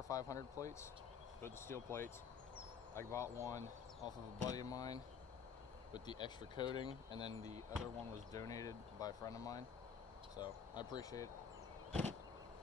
AR500 plates, with the steel plates. I bought one off of a buddy of mine with the extra coating, and then the other one was donated by a friend of mine. So I appreciate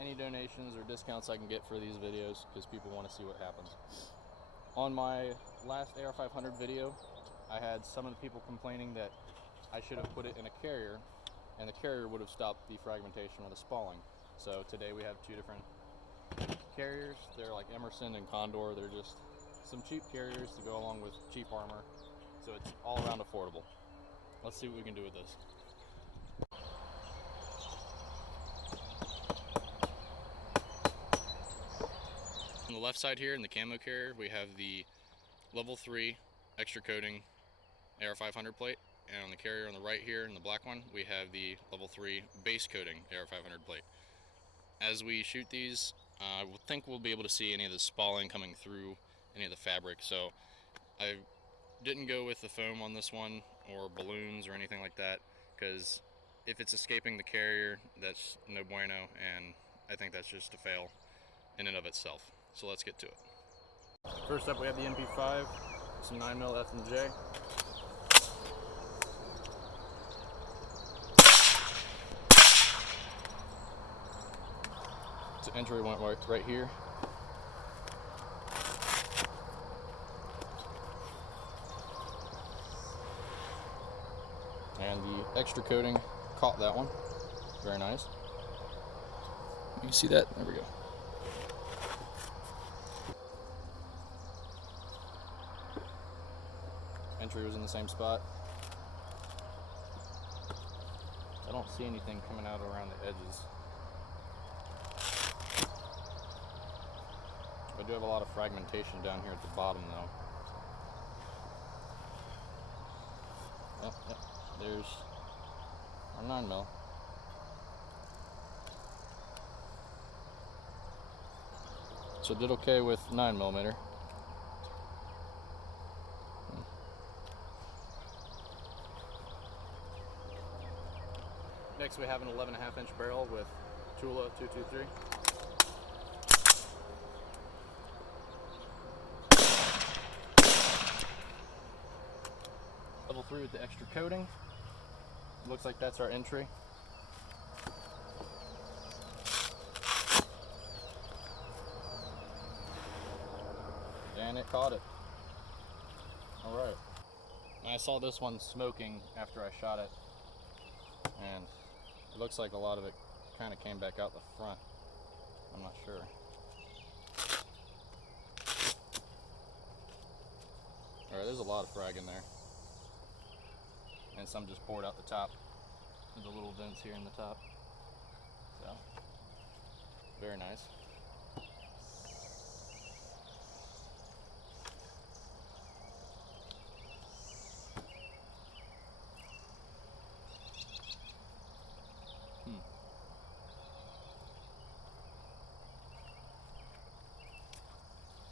any donations or discounts I can get for these videos, because people want to see what happens. On my last AR500 video, I had some of the people complaining that I should have put it in a carrier, and the carrier would have stopped the fragmentation or the spalling. So today we have two different carriers. They're like Emerson and Condor. They're just some cheap carriers to go along with cheap armor. So it's all around affordable. Let's see what we can do with this. On the left side here in the camo carrier, we have the level 3 extra coating AR500 plate, and on the carrier on the right here in the black one, we have the level 3 base coating AR500 plate. As we shoot these, I think we'll be able to see any of the spalling coming through any of the fabric, so I didn't go with the foam on this one or balloons or anything like that, because if it's escaping the carrier, that's no bueno, and I think that's just a fail in and of itself. So let's get to it. First up, we have the MP5, some 9mm F&J. The entry went right here. And the extra coating caught that one. Very nice. You can see that? There we go. Entry was in the same spot. I don't see anything coming out around the edges. I do have a lot of fragmentation down here at the bottom though. Yep, there's our 9mm. So it did okay with 9mm. Next we have an 11.5-inch barrel with Tula 223. Level 3 with the extra coating. Looks like that's our entry. And it caught it. Alright. I saw this one smoking after I shot it, and it looks like a lot of it kind of came back out the front. I'm not sure. Alright, there's a lot of frag in there. And some just poured out the top. There's the little vents here in the top. So, very nice.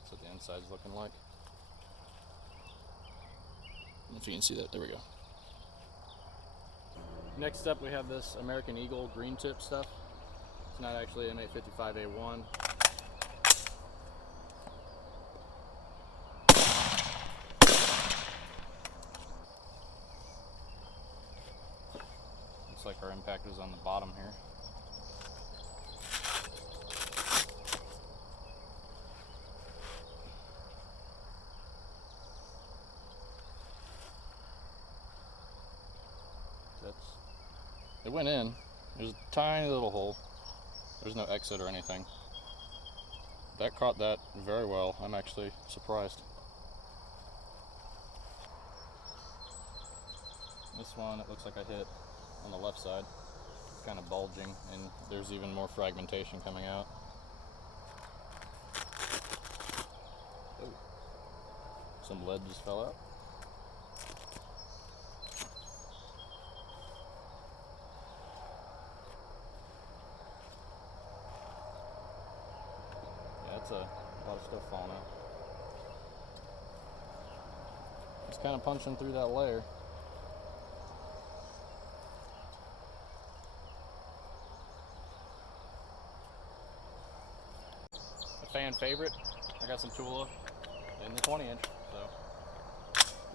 That's what the inside's looking like. I don't know if you can see that. There we go. Next up, we have this American Eagle green tip stuff. It's not actually M855A1. Looks like our impact was on the bottom here. It went in. There's a tiny little hole. There's no exit or anything. That caught that very well. I'm actually surprised. This one, it looks like I hit on the left side. It's kind of bulging, and there's even more fragmentation coming out. Oh. Some lead just fell out. That's a lot of stuff falling out. It's kind of punching through that layer. I fan favorite. I got some Tula in the 20-inch, so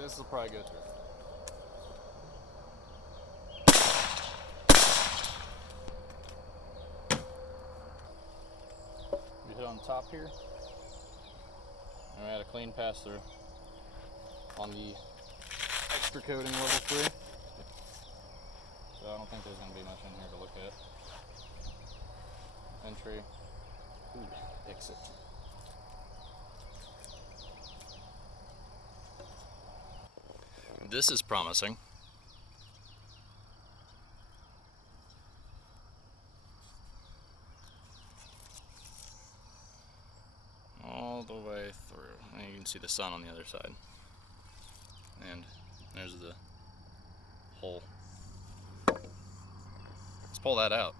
this will probably go through. We hit on top here, and we had a clean pass through on the extra coating level 3. So I don't think there's going to be much in here to look at. Entry, exit. This is promising. All the way through. And you can see the sun on the other side. And there's the hole. Let's pull that out.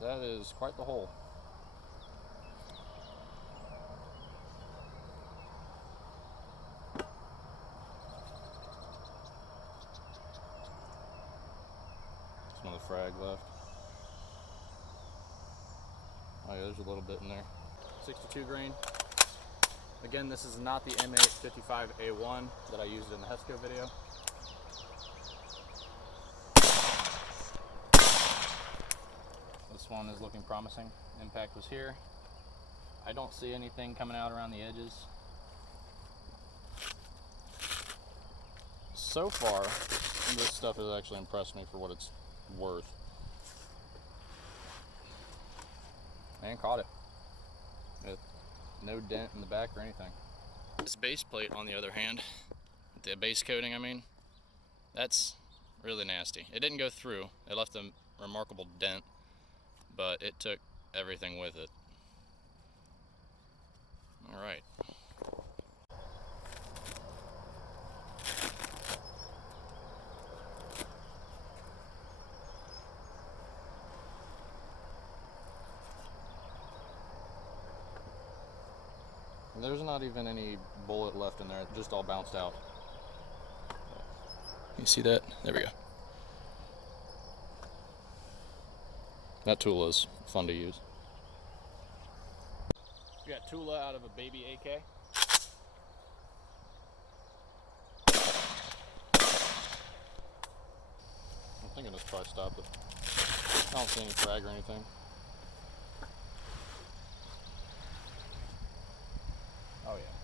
That is quite the hole. Some of the frag left. Oh yeah, there's a little bit in there. 62 grain. Again, this is not the M855A1 that I used in the Hesco video. This one is looking promising. Impact was here. I don't see anything coming out around the edges. So far, this stuff has actually impressed me for what it's worth. And caught it. With no dent in the back or anything. This base plate, on the other hand, the base coating, I mean, that's really nasty. It didn't go through. It left a remarkable dent, but it took everything with it. All right. There's not even any bullet left in there. It just all bounced out. You see that? There we go. That Tula is fun to use. We got Tula out of a baby AK. I'm thinking this probably stopped it. I don't see any frag or anything. Oh yeah.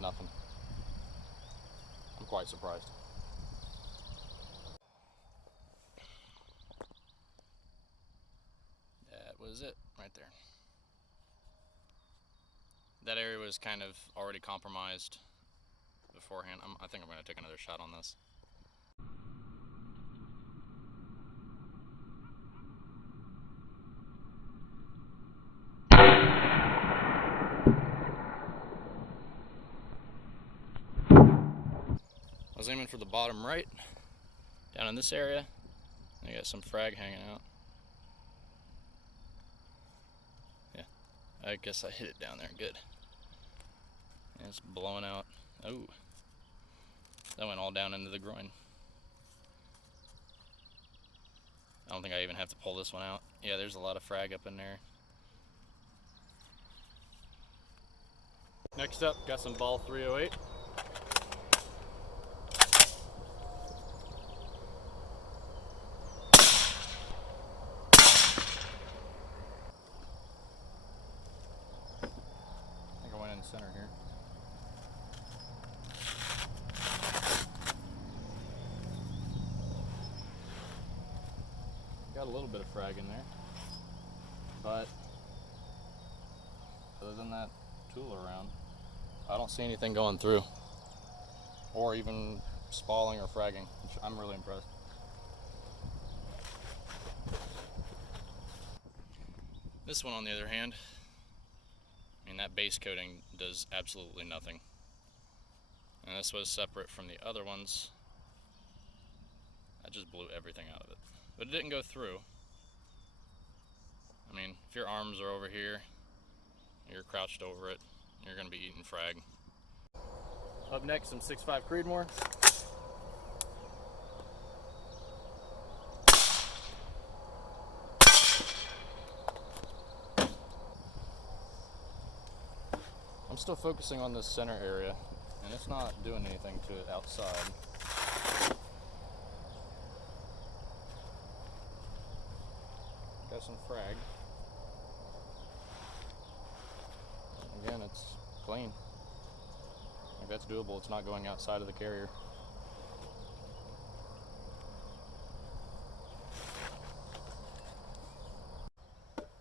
Nothing. I'm quite surprised. That was it right there. That area was kind of already compromised beforehand. I think I'm going to take another shot on this. I was aiming for the bottom right, down in this area. I got some frag hanging out. Yeah, I guess I hit it down there good. And it's blowing out. Oh, that went all down into the groin. I don't think I even have to pull this one out. Yeah, there's a lot of frag up in there. Next up, got some Ball 308. Center here. Got a little bit of frag in there, but other than that Tula around, I don't see anything going through, or even spalling or fragging, which I'm really impressed. This one, on the other hand, I mean, that base coating does absolutely nothing. And this was separate from the other ones. I just blew everything out of it. But it didn't go through. I mean, if your arms are over here, you're crouched over it, you're going to be eating frag. Up next, some 6.5 Creedmoor. I'm still focusing on this center area, and it's not doing anything to it outside. Got some frag. Again, it's clean. Like, that's doable. It's not going outside of the carrier.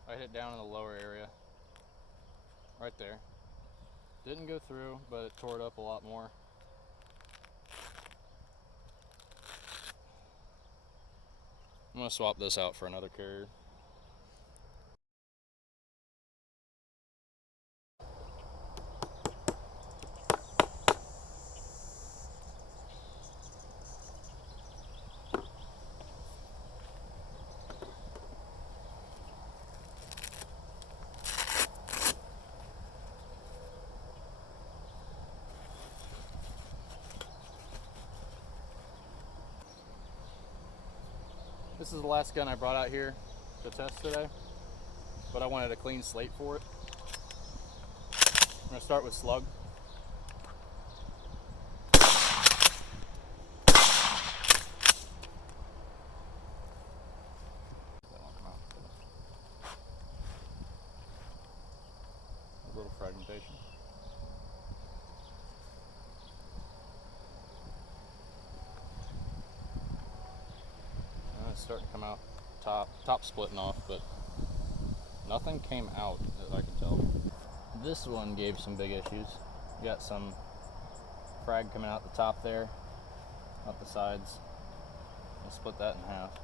I hit down in the lower area, right there. Didn't go through, but it tore it up a lot more. I'm gonna swap this out for another carrier. This is the last gun I brought out here to test today, but I wanted a clean slate for it. I'm gonna start with slug. A little fragmentation. It's starting to come out top splitting off, but nothing came out as I can tell. This one gave some big issues. Got some frag coming out the top there, up the sides. I'll split that in half.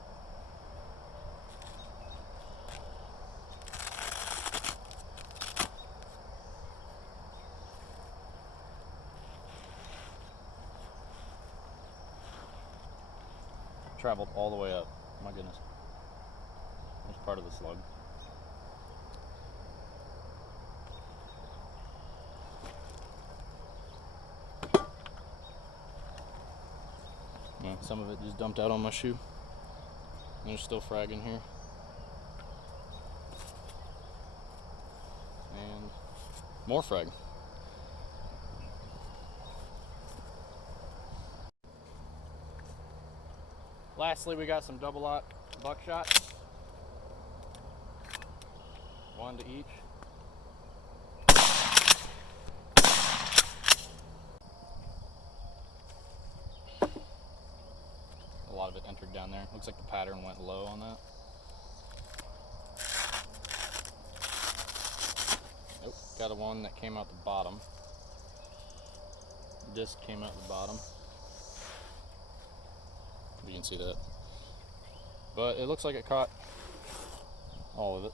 Traveled all the way up. My goodness. There's part of the slug. Yeah, some of it just dumped out on my shoe. And there's still frag in here. And more frag. Lastly, we got some double-aught buckshot. One to each. A lot of it entered down there. Looks like the pattern went low on that. Nope, got a one that came out the bottom. Disc came out the bottom. You can see that. But it looks like it caught all of it.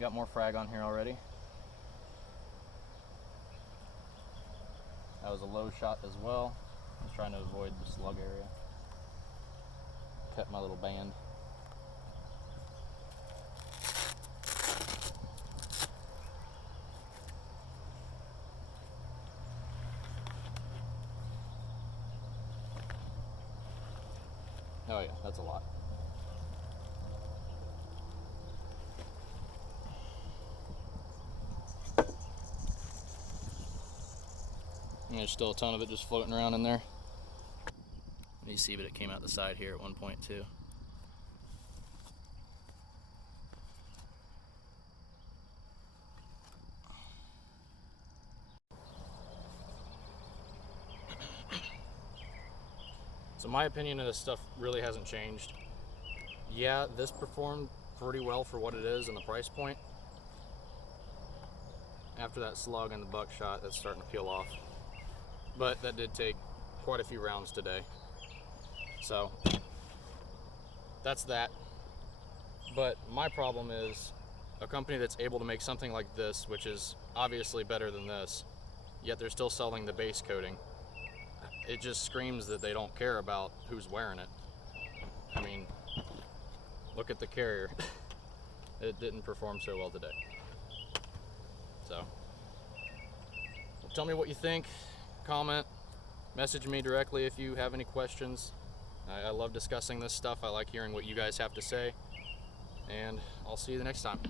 Got more frag on here already. That was a low shot as well. I was trying to avoid the slug area. Cut my little band. Oh yeah, that's a lot. And there's still a ton of it just floating around in there. You see, but it came out the side here at one point too. So my opinion of this stuff really hasn't changed. Yeah, this performed pretty well for what it is and the price point. After that slug and the buckshot, that's starting to peel off. But that did take quite a few rounds today. So that's that. But my problem is a company that's able to make something like this, which is obviously better than this, yet they're still selling the base coating. It just screams that they don't care about who's wearing it. I mean, look at the carrier. It didn't perform so well today. So tell me what you think, comment, message me directly if you have any questions. I love discussing this stuff. I like hearing what you guys have to say, and I'll see you the next time.